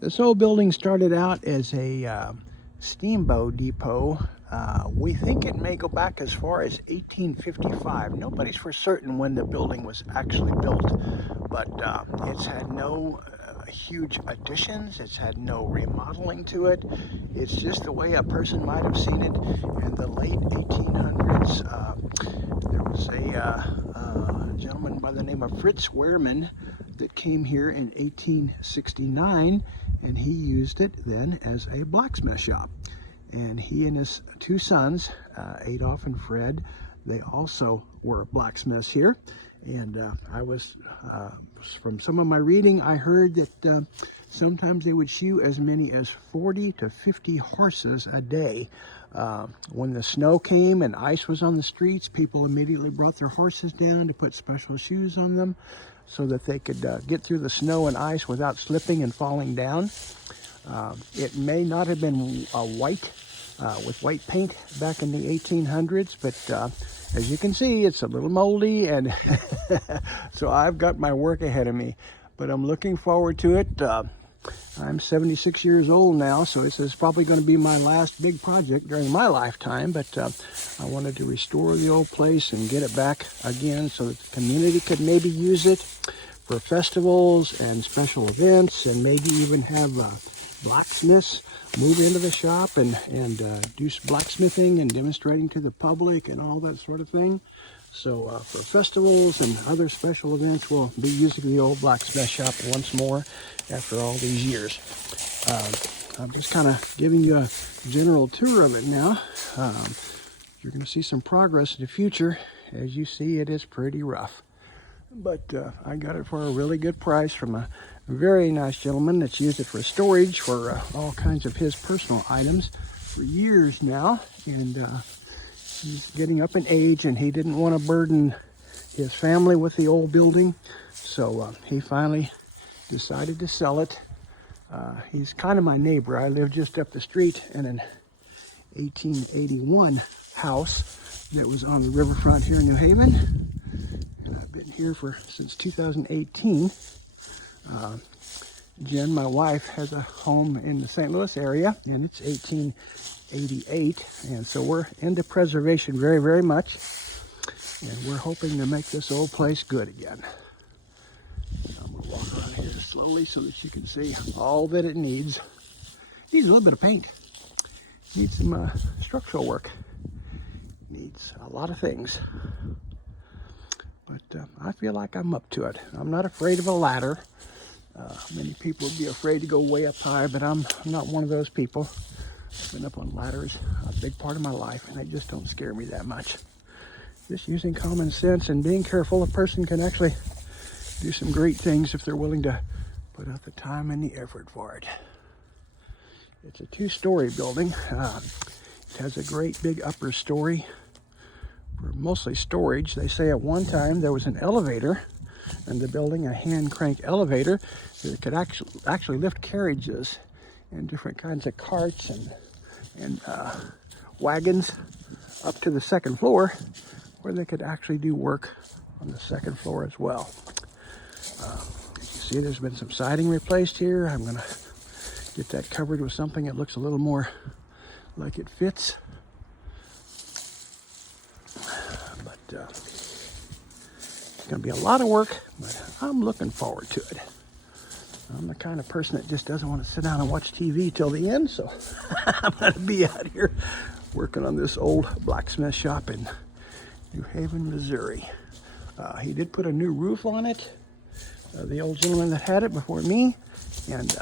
This old building started out as a steamboat depot. We think it may go back as far as 1855. Nobody's for certain when the building was actually built, but it's had no huge additions. It's had no remodeling to it. It's just the way a person might have seen it in the late 1800s. There was a gentleman by the name of Fritz Wehrman that came here in 1869, and he used it then as a blacksmith shop. And he and his two sons, Adolf and Fred, they also were blacksmiths here. And I was, from some of my reading, I heard that sometimes they would shoe as many as 40 to 50 horses a day. When the snow came and ice was on the streets, people immediately brought their horses down to put special shoes on them so that they could get through the snow and ice without slipping and falling down. It may not have been white with white paint back in the 1800s, but as you can see, it's a little moldy, and so I've got my work ahead of me, but I'm looking forward to it. I'm 76 years old now, so this is probably going to be my last big project during my lifetime, but I wanted to restore the old place and get it back again so that the community could maybe use it for festivals and special events, and maybe even have blacksmiths move into the shop and do blacksmithing and demonstrating to the public and all that sort of thing. So for festivals and other special events, we'll be using the old blacksmith shop once more after all these years. I'm just kind of giving you a general tour of it now. You're going to see some progress in the future. As you see, it is pretty rough. But I got it for a really good price from a very nice gentleman that's used it for storage for all kinds of his personal items for years now. And he's getting up in age, and he didn't want to burden his family with the old building. So he finally decided to sell it. He's kind of my neighbor. I live just up the street in an 1881 house that was on the riverfront here in New Haven. And I've been here since 2018. Jen, my wife, has a home in the St. Louis area, and it's 1888. And so we're into preservation very, very much. And we're hoping to make this old place good again. I'm going to walk around here slowly so that you can see all that it needs. Needs a little bit of paint. Needs some structural work. Needs a lot of things. But I feel like I'm up to it. I'm not afraid of a ladder. Many people would be afraid to go way up high, but I'm not one of those people. I've been up on ladders a big part of my life, and they just don't scare me that much. Just using common sense and being careful, a person can actually do some great things if they're willing to put out the time and the effort for it. It's a two-story building. It has a great big upper story for mostly storage. They say at one time there was an elevator in the building, a hand crank elevator that could actually lift carriages and different kinds of carts and wagons up to the second floor, where they could actually do work on the second floor as well. As you see, there's been some siding replaced here. I'm going to get that covered with something that looks a little more like it fits. But it's going to be a lot of work, but I'm looking forward to it. I'm the kind of person that just doesn't want to sit down and watch TV till the end, so I'm going to be out here working on this old blacksmith shop in New Haven, Missouri. He did put a new roof on it, the old gentleman that had it before me, and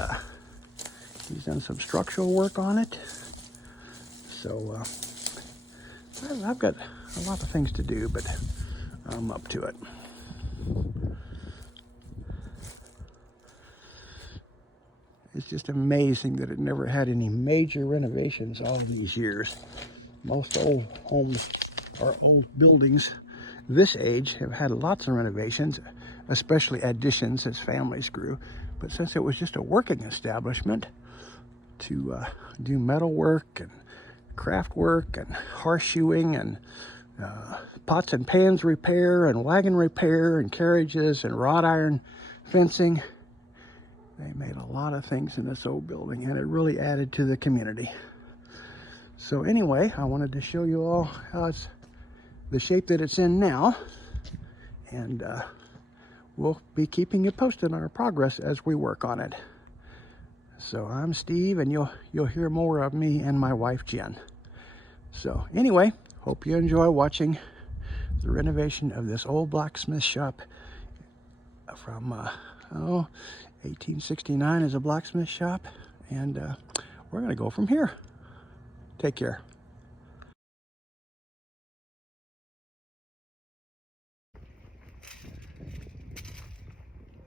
he's done some structural work on it. So I've got a lot of things to do, but I'm up to it. It's just amazing that it never had any major renovations all these years. Most old homes or old buildings this age have had lots of renovations, especially additions as families grew. But since it was just a working establishment to do metal work and craft work and horseshoeing and pots and pans repair and wagon repair and carriages and wrought iron fencing, They made a lot of things in this old building, and it really added to the community. So anyway, I wanted to show you all how it's the shape that it's in now, and we'll be keeping you posted on our progress as we work on it. So I'm Steve, and you'll hear more of me and my wife Jen. So anyway, hope you enjoy watching the renovation of this old blacksmith shop from 1869 is a blacksmith shop, and we're gonna go from here. Take care.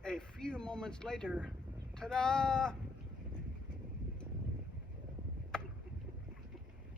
A few moments later, ta-da!